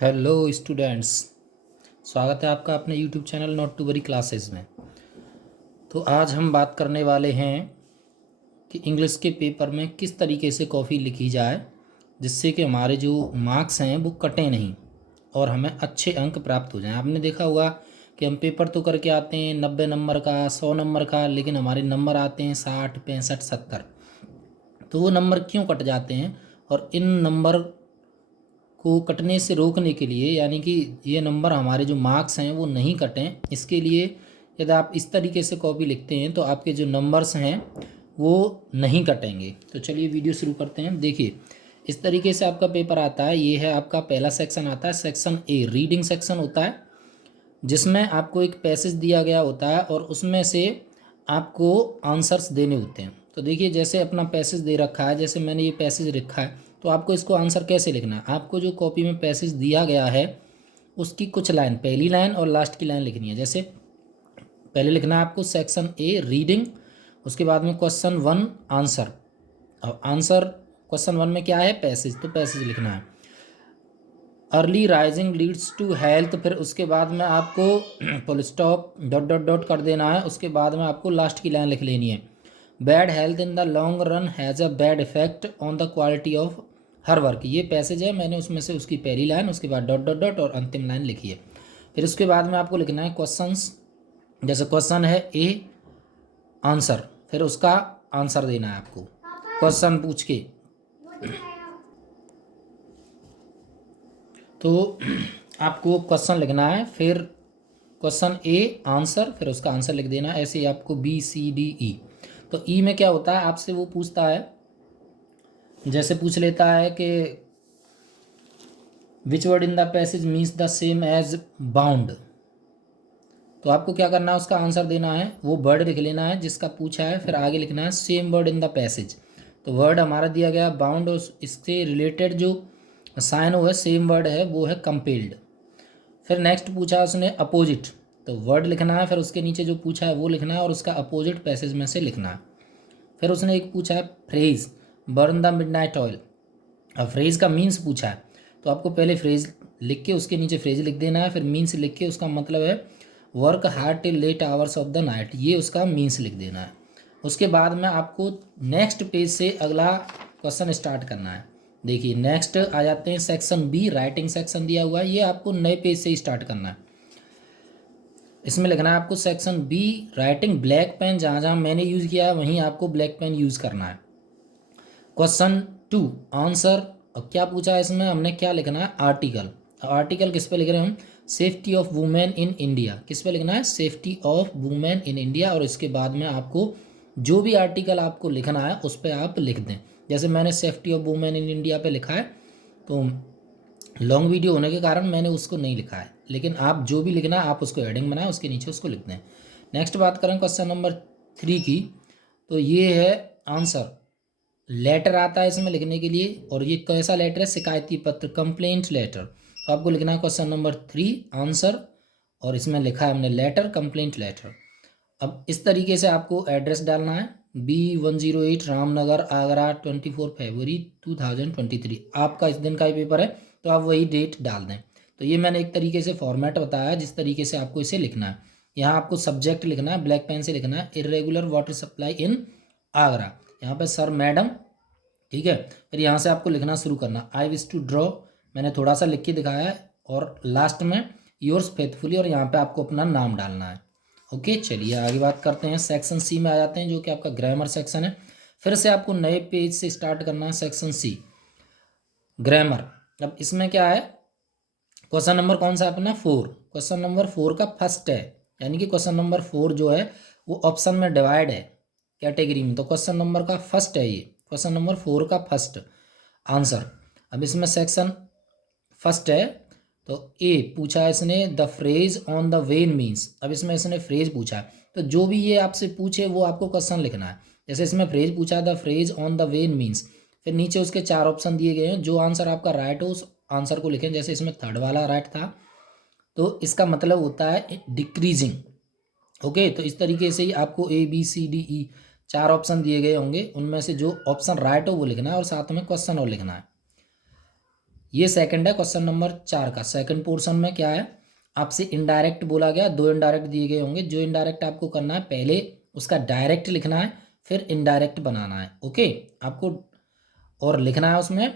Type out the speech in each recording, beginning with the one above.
Hello students, स्वागत है आपका अपने YouTube channel not to worry classes में। तो आज हम बात करने वाले हैं कि इंग्लिश के पेपर में किस तरीके से कॉपी लिखी जाए जिससे कि हमारे जो मार्क्स हैं वो कटें नहीं और हमें अच्छे अंक प्राप्त हो जाएं। आपने देखा होगा कि हम पेपर तो करके आते हैं 90 नंबर का, 100 नंबर का, लेकिन हमारे नंबर आते हैं 60, 65, 70। तो वो नंबर क्यों कट जाते हैं? और इन नंबर को कटने से रोकने के लिए, यानी कि ये नंबर हमारे जो मार्क्स हैं वो नहीं कटें, इसके लिए यदि आप इस तरीके से कॉपी लिखते हैं तो आपके जो नंबर्स हैं वो नहीं कटेंगे। तो चलिए वीडियो शुरू करते हैं। देखिए, इस तरीके से आपका पेपर आता है। ये है आपका पहला सेक्शन आता है, सेक्शन ए रीडिंग सेक्शन होता है, जिसमें आपको एक पैसेज दिया गया होता है और उसमें से आपको आंसर्स देने होते हैं। तो देखिए, जैसे अपना पैसेज दे रखा है, जैसे मैंने ये पैसेज रखा है, तो आपको इसको आंसर कैसे लिखना है? आपको जो कॉपी में पैसेज दिया गया है उसकी कुछ लाइन, पहली लाइन और लास्ट की लाइन लिखनी है। जैसे पहले लिखना है आपको सेक्शन ए रीडिंग, उसके बाद में क्वेश्चन 1 आंसर। अब आंसर क्वेश्चन 1 में क्या है? पैसेज, तो पैसेज लिखना है। Early rising leads to health, फिर उसके बाद में आपको full stop dot dot dot कर देना है। उसके बाद में आपको लास्ट की लाइन लिख लेनी है। Bad health in the long run has a bad effect on the quality of her work. ये पैसेज है, मैंने उसमें से उसकी पहली लाइन, उसके बाद डॉट डॉट डॉट और अंतिम लाइन लिखी है। फिर उसके बाद में आपको लिखना है क्वेश्चंस। जैसे क्वेश्चन है ए आंसर, फिर उसका आंसर देना है आपको क्वेश्चन पूछ के। तो आपको क्वेश्चन लिखना है, फिर क्वेश्चन ए आंसर, फिर उसका आंसर लिख देना। ऐसे ही आपको बी सी डी ई। तो ई में क्या होता है? आपसे वो पूछता है, जैसे पूछ लेता है कि which word in the passage means the same as bound. तो आपको क्या करना है? उसका आंसर देना है, वो वर्ड लिख लेना है जिसका पूछा है, फिर आगे लिखना है same word in the passage. तो वर्ड हमारा दिया गया बाउंड, और इससे रिलेटेड जो साइन वो है सेम वर्ड है, वो है कंपेल्ड। फिर नेक्स्ट पूछा उसने अपोजिट, तो वर्ड लिखना है, फिर उसके नीचे जो पूछा है वो लिखना है और उसका अपोजिट पैसेज में से लिखना है। फिर उसने एक पूछा है phrase burn the midnight oil. अब फ्रेज का मीन्स पूछा है, तो आपको पहले फ्रेज लिख के उसके नीचे फ्रेज लिख देना है, फिर मीन्स लिख के उसका मतलब है work hard till late hours of the night, ये उसका मीन्स लिख देना है। उसके बाद में आपको नेक्स्ट पेज से अगला क्वेश्चन स्टार्ट करना है। देखिए, नेक्स्ट आ जाते हैं सेक्शन बी, राइटिंग सेक्शन दिया हुआ है। ये आपको नए पेज से ही स्टार्ट करना है। इसमें लिखना है आपको section B writing, black pen, जहाँ जहाँ मैंने यूज़ किया है वहीं आपको ब्लैक पेन यूज़ करना है। Question 2 answer. अब क्या पूछा है इसमें? हमने क्या लिखना है? आर्टिकल। आर्टिकल किस पे लिख रहे हैं हम? Safety of women in India. किस पे लिखना है? Safety of women in India. और इसके बाद में आपको जो भी आर्टिकल आपको लिखना है उस पर आप लिख दें। जैसे मैंने safety of women in India पे लिखा है, तो लॉन्ग वीडियो होने के कारण मैंने उसको नहीं लिखा है, लेकिन आप जो भी लिखना है आप उसको हेडिंग बनाए, उसके नीचे उसको लिख दें। नेक्स्ट बात करें क्वेश्चन नंबर 3 की, तो ये है आंसर। लेटर आता है इसमें लिखने के लिए, और ये कैसा लेटर है? शिकायती पत्र, कंप्लेंट लेटर। तो आपको लिखना है क्वेश्चन नंबर 3 आंसर, और इसमें लिखा है हमने लेटर, कंप्लेंट लेटर। अब इस तरीके से आपको एड्रेस डालना है, B108 रामनगर आगरा, 24 फरवरी 2023। आपका इस दिन का ही पेपर है, तो आप वही डेट डाल दें। तो ये मैंने एक तरीके से फॉर्मेट बताया है जिस तरीके से आपको इसे लिखना है। यहाँ आपको सब्जेक्ट लिखना है, ब्लैक पेन से लिखना है, irregular water supply in Agra. यहाँ पे सर मैडम, ठीक है। फिर यहाँ से आपको लिखना शुरू करना, आई विश टू ड्रॉ, मैंने थोड़ा सा लिख के दिखाया है, और लास्ट में योर्स फेथफुली, और यहाँ पे आपको अपना नाम डालना है। ओके, चलिए आगे बात करते हैं। सेक्शन सी में आ जाते हैं, जो कि आपका ग्रामर सेक्शन है। फिर से आपको नए पेज से स्टार्ट करना है। Section C grammar. अब इसमें क्या है? क्वेश्चन नंबर कौन सा है अपना? 4। क्वेश्चन नंबर 4 का फर्स्ट है, यानी कि क्वेश्चन नंबर 4 जो है वो ऑप्शन में डिवाइड है कैटेगरी में। तो क्वेश्चन नंबर का फर्स्ट है ये, क्वेश्चन नंबर 4 का फर्स्ट आंसर। अब इसमें सेक्शन फर्स्ट है, तो ए पूछा है इसने, the phrase on the when means. अब इसमें इसने फ्रेज पूछा है, तो जो भी ये आपसे पूछे वो आपको क्वेश्चन लिखना है। जैसे इसमें फ्रेज पूछा है the phrase on the when means, फिर नीचे उसके 4 ऑप्शन दिए गए हैं, जो आंसर आपका राइट हो उस आंसर को लिखें। जैसे इसमें थर्ड वाला राइट था, तो इसका मतलब होता है डिक्रीजिंग। ओके, तो इस तरीके से ही आपको A B C D E 4 option दिए गए होंगे, उनमें से जो ऑप्शन राइट हो वो लिखना है, और साथ में क्वेश्चन और लिखना है। ये सेकंड है क्वेश्चन नंबर 4 का। सेकंड पोर्शन में क्या है, आपसे इनडायरेक्ट बोला गया, 2 इनडायरेक्ट दिए गए होंगे। जो इनडायरेक्ट आपको करना है, पहले उसका डायरेक्ट लिखना है, फिर इनडायरेक्ट बनाना है। ओके, आपको और लिखना है उसमें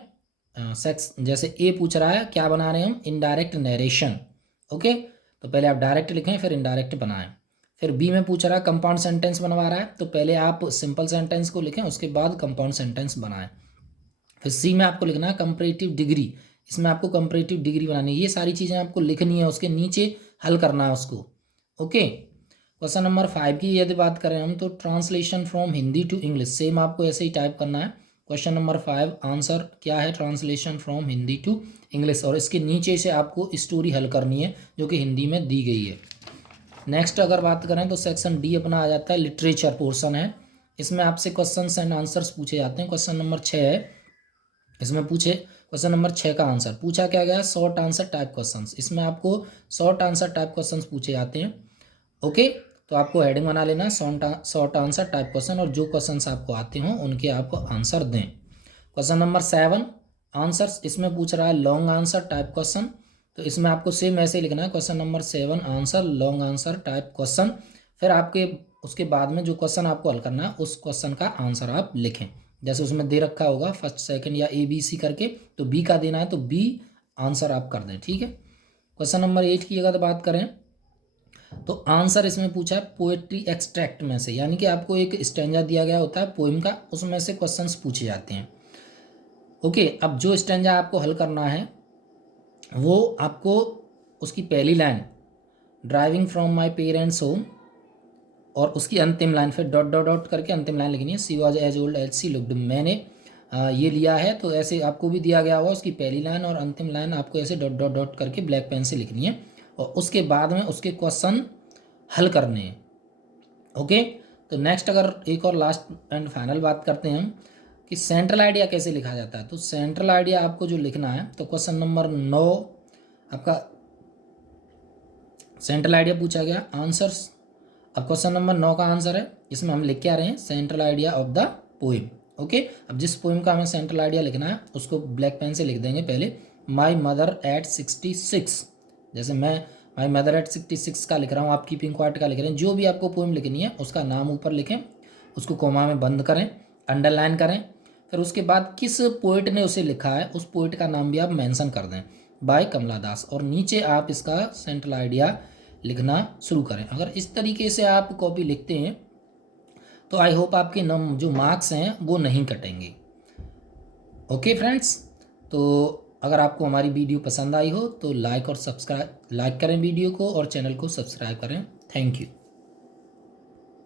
सेक्स, जैसे ए पूछ रहा है क्या बना रहे हैं हम, इनडायरेक्ट नरेशन। ओके, तो पहले आप डायरेक्ट लिखें फिर इनडायरेक्ट बनाएं। फिर बी में पूछ रहा है कंपाउंड सेंटेंस बनवा रहा है, तो पहले आप सिंपल सेंटेंस को लिखें, उसके बाद कंपाउंड सेंटेंस बनाएं। फिर सी में आपको लिखना है कंपैरेटिव डिग्री, इसमें आपको कंपैरेटिव डिग्री बनानी है। ये सारी चीज़ें आपको लिखनी है, उसके नीचे हल करना है उसको। ओके, क्वेश्चन नंबर 5 की यदि बात करें हम, तो translation from Hindi to English, same आपको ऐसे ही टाइप करना है। क्वेश्चन नंबर 5 आंसर क्या है, translation from Hindi to English, और इसके नीचे से आपको स्टोरी हल करनी है जो कि हिंदी में दी गई है। नेक्स्ट अगर बात करें तो सेक्शन डी अपना आ जाता है, लिटरेचर पोर्शन है। इसमें आपसे क्वेश्चंस एंड आंसर्स पूछे जाते हैं। क्वेश्चन नंबर 6 है, इसमें पूछे क्वेश्चन नंबर 6 का आंसर पूछा क्या गया, शॉर्ट आंसर टाइप क्वेश्चंस। इसमें आपको शॉर्ट आंसर टाइप क्वेश्चंस पूछे जाते हैं। ओके, तो आपको हेडिंग बना लेना शॉर्ट आंसर टाइप क्वेश्चन, और जो क्वेश्चंस आपको आते हों उनके आप आंसर दें। क्वेश्चन नंबर 7 आंसर्स, इसमें पूछ रहा है लॉन्ग आंसर टाइप क्वेश्चन, तो इसमें आपको सेम ऐसे ही लिखना है, question number 7 answer long answer type question. फिर आपके उसके बाद में जो क्वेश्चन आपको हल करना है उस क्वेश्चन का आंसर आप लिखें, जैसे उसमें दे रखा होगा फर्स्ट सेकंड या ABC करके, तो बी का देना है तो बी आंसर आप कर दें। ठीक है, क्वेश्चन नंबर 8 की अगर बात करें तो आंसर इसमें पूछा है पोएट्री एक्सट्रैक्ट में से, यानी कि आपको एक स्टैंजा दिया गया होता है पोइम का, उसमें से क्वेश्चंस पूछे जाते हैं। ओके, अब जो स्टैंजा आपको हल करना है वो आपको उसकी पहली line driving from my parents home, और उसकी अंतिम लाइन फिर डॉट डॉट डॉट करके अंतिम लाइन लिखनी है, she was as old as she looked. मैंने ये लिया है, तो ऐसे आपको भी दिया गया होगा उसकी पहली लाइन और अंतिम लाइन आपको ऐसे डॉट डॉट डॉट करके ब्लैक पेन से लिखनी है, और उसके बाद में उसके क्वेश्चन हल करने हैं। ओके, तो नेक्स्ट अगर एक और लास्ट एंड फाइनल बात करते हैं हम कि सेंट्रल आइडिया कैसे लिखा जाता है, तो सेंट्रल आइडिया आपको जो लिखना है, तो क्वेश्चन नंबर 9 आपका सेंट्रल आइडिया पूछा गया आंसर्स। अब क्वेश्चन नंबर 9 का आंसर है, इसमें हम लिख के आ रहे हैं central idea of the poem. Okay, अब जिस पोइम का हमें सेंट्रल आइडिया लिखना है उसको ब्लैक पेन से लिख देंगे पहले, माई मदर एट 66, जैसे मैं माई मदर एट 66 का लिख रहा हूँ, आप कीपिंग क्वाइट का लिख रहे हैं, जो भी आपको पोइम लिखनी है उसका नाम ऊपर लिखें, उसको कोमा में बंद करें, अंडरलाइन करें, फिर उसके बाद किस पोइट ने उसे लिखा है उस पोइट का नाम भी आप मेंशन कर दें, बाय कमला दास, और नीचे आप इसका सेंट्रल आइडिया लिखना शुरू करें। अगर इस तरीके से आप कॉपी लिखते हैं तो आई होप आपके जो मार्क्स हैं वो नहीं कटेंगे। ओके फ्रेंड्स, तो अगर आपको हमारी वीडियो पसंद आई हो तो लाइक करें वीडियो को और चैनल को सब्सक्राइब करें। Thank you.